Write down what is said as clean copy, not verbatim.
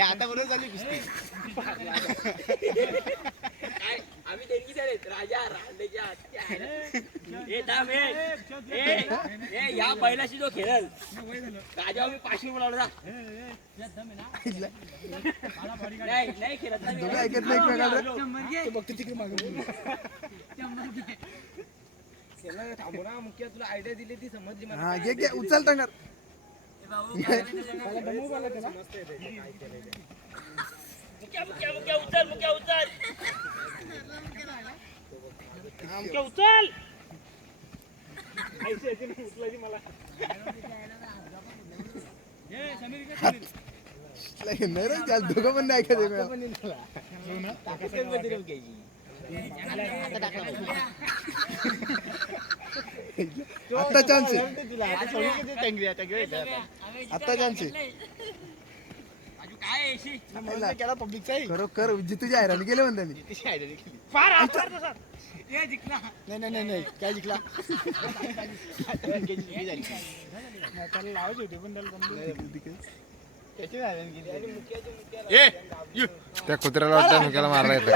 आता बरोबर झाली कुस्ती. आम्ही देणगी झालेत राजा रांडेच्या या बैलाशी जो खेळल राजा आम्ही 500 बोलावलं ना. नाही खेळत थांबू ना. मुख्य तुला आयडिया दिली ती समजली मला. उचल टंगर दोघं पण नाही ऐकत. आता चान्स आहे. आता चान्स आहे. खरोखर जितूची हैराणी केली म्हणता मी. नाही काय जिंकला. त्या कुत्र्याला वाटतं मुक्याला मारला येतं.